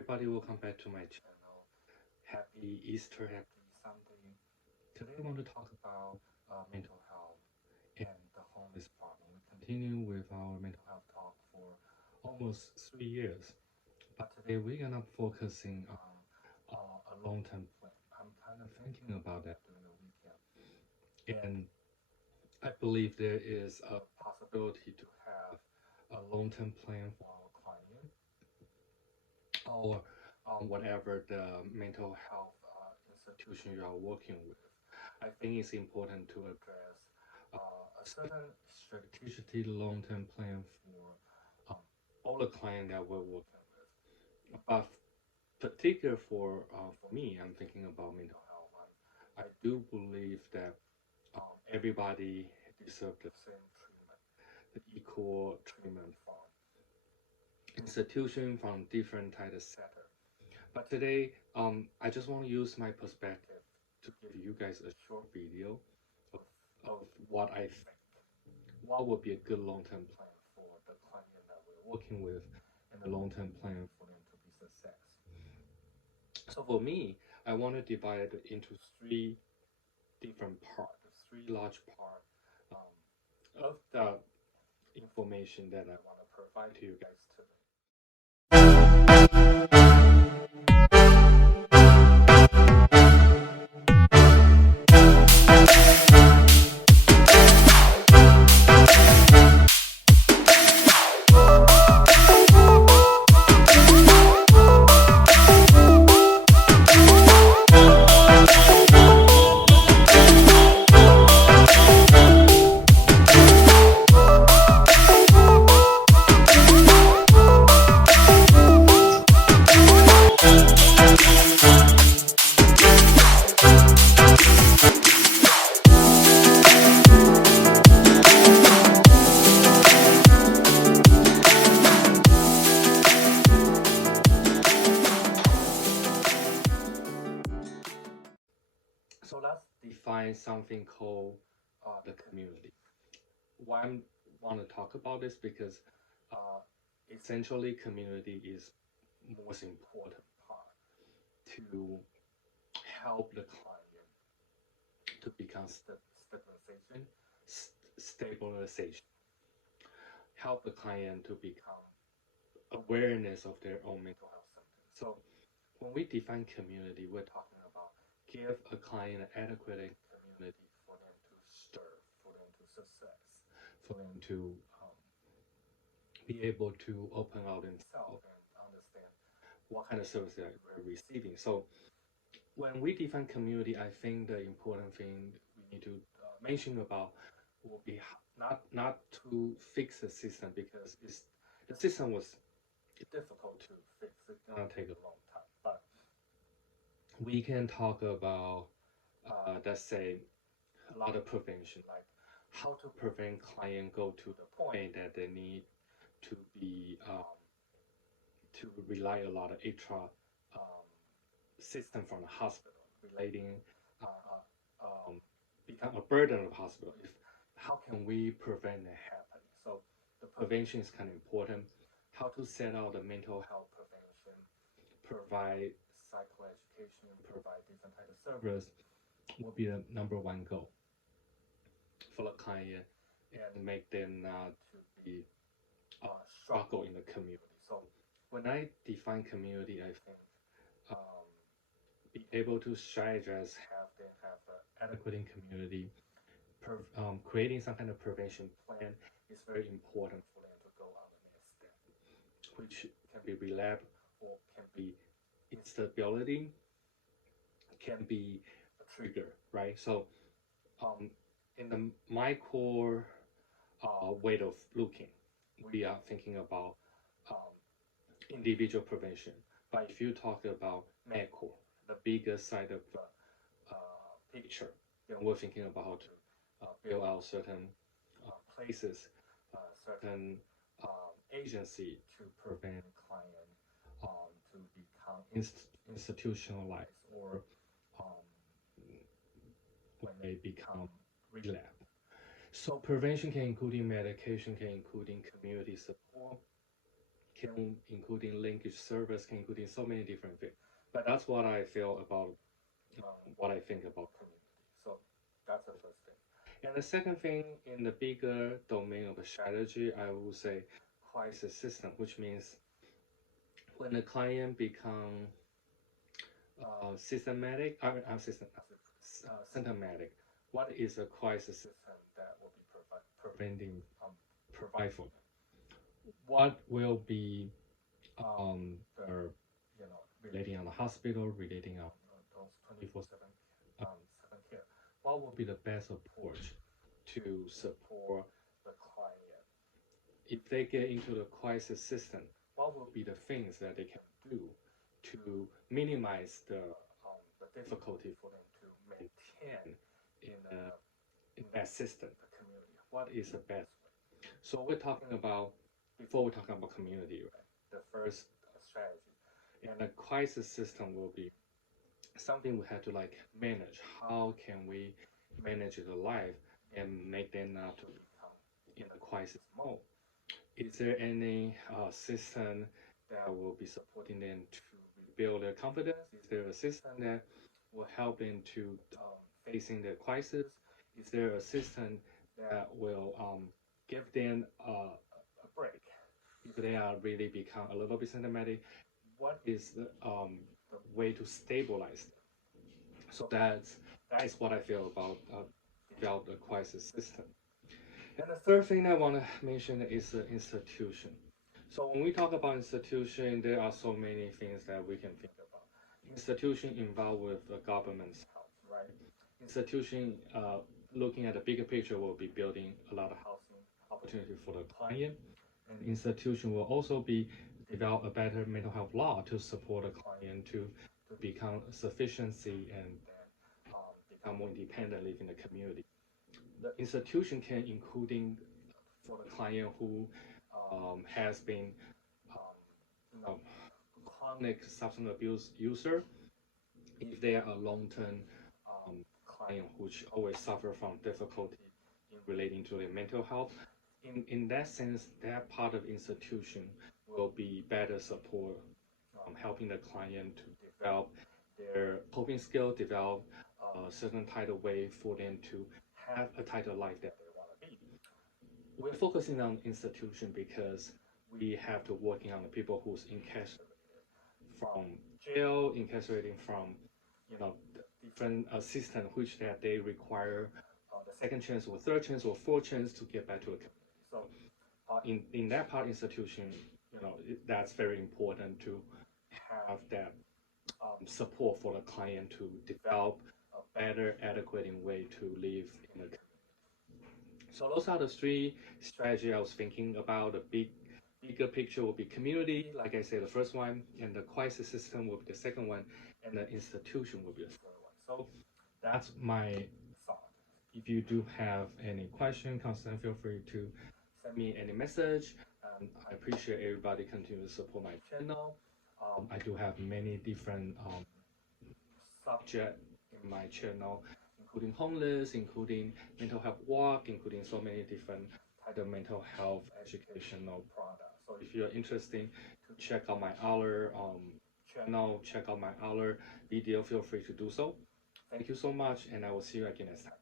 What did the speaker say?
everybody, welcome back to my channel. Happy Easter, happy Sunday. Today I want to talk about mental health and the homeless problem. We continue with our mental health talk for almost 3 years, but today we're gonna focusing on a long-term plan. I'm kind of thinking about that during the weekend, and I believe there is a possibility to have a long-term plan for our client or whatever the mental health institution you are working with. I think it's important to address a certain strategic long-term plan for all the clients that we're working with. But particular for me, I'm thinking about mental health. I do believe that everybody deserves the same treatment, the equal treatment from institution, from different type of sector. But today, I just want to use my perspective to give you guys a short video of, of what I think. What would be a good long-term plan for the client that we're working with, and the long-term plan for them to be success. So for me, I want to divide it into three different parts, three large parts of the information that I want to provide to you guys today. So let's define something called the community. Why I want to talk about this because uh, essentially community is most important part to help the client to become stabilization, help the client to become awareness of their own mental health symptoms. So when we define community, we're talking about give a client an adequate community for them to serve, for them to success, for them to be able to open out themselves and understand what kind of service they are receiving. So when we define community, I think the important thing we need to mention about will be not to fix the system because the system was difficult to fix. It's gonna take a long time, but we can talk about let's say a lot of prevention, like how to prevent client go to the point that they need to be to rely a lot of extra system from the hospital relating uh, become a burden of hospital. If how can we prevent that happening? So the prevention is kind of important. How to set out the mental health prevention, provide psycho education, provide different type of service will be the number one goal for the client and make them not to be struggle in the community. So when I define community, I think um, be able to strategize, have them have an adequate in community, creating some kind of prevention plan is very important for them to go on the next step, which can be relapse or can be instability, can be a trigger, right? So in the my core way of looking, we are thinking about um, individual prevention. But if you talk about macro, the bigger side of the picture, then we're thinking about how to build out certain places, certain agency to prevent client to become institutionalized or um, when they become relapse. So prevention can including medication, can including community support, can including linkage service, can including so many different things. But that's what I feel about what I think about community. So that's the first thing. And the second thing, in the bigger domain of the strategy, I would say crisis system, which means when the client become systematic, symptomatic, what is a crisis system that will be provide for them? What will be the relating on the hospital, relating on those 24/7 seven care? What will be the best approach to support the client? If they get into the crisis system, what will be the things that they can do to minimize the difficulty for them to maintain in that system, the community? What is the best way? So we're talking about, before we're talking about community, right? The first strategy. And the crisis system will be something we have to like manage. How can we manage the life and make them not to become in a crisis mode? Is there any system that will be supporting them to rebuild their confidence? Is there a system that will help them to facing the crisis? Is there a system that will give them a break if they are really become a little bit symptomatic? What is the way to stabilize them? So that is what I feel about develop the crisis system. And the third thing I want to mention is the institution. So when we talk about institution, there are so many things that we can think about. Institution involved with the government's help, right? Institution looking at the bigger picture will be building a lot of housing opportunity for the client. And institution will also be develop a better mental health law to support the client to become sufficiency and then become more independent, live in the community. The institution can including for the client who has been you know, chronic substance abuse user, if they are a long-term client which always suffer from difficulty in relating to their mental health, in that sense, that part of institution will be better support, helping the client to develop their coping skill, develop a certain type of way for them to have a type of life that they want to be. We're focusing on institution because we have to working on the people who's incarcerated from jail, incarcerating from the different system which that they require the second chance or third chance or fourth chance to get back to the community. So in that part institution, that's very important to have that support for the client to develop a better, adequate way to live in the community. So those are the three strategies I was thinking about. The bigger picture will be community, like I said, the first one, and the crisis system will be the second one, and the institution will be the third one. So that's my thought. If you do have any question, concern, feel free to send me any message. I appreciate everybody continue to support my channel. I do have many different subjects in my channel, including homeless, including mental health work, including so many different type of mental health educational products. So if you're interested to check out my other channel, check out my other video, feel free to do so. Thank you so much, and I will see you again next time.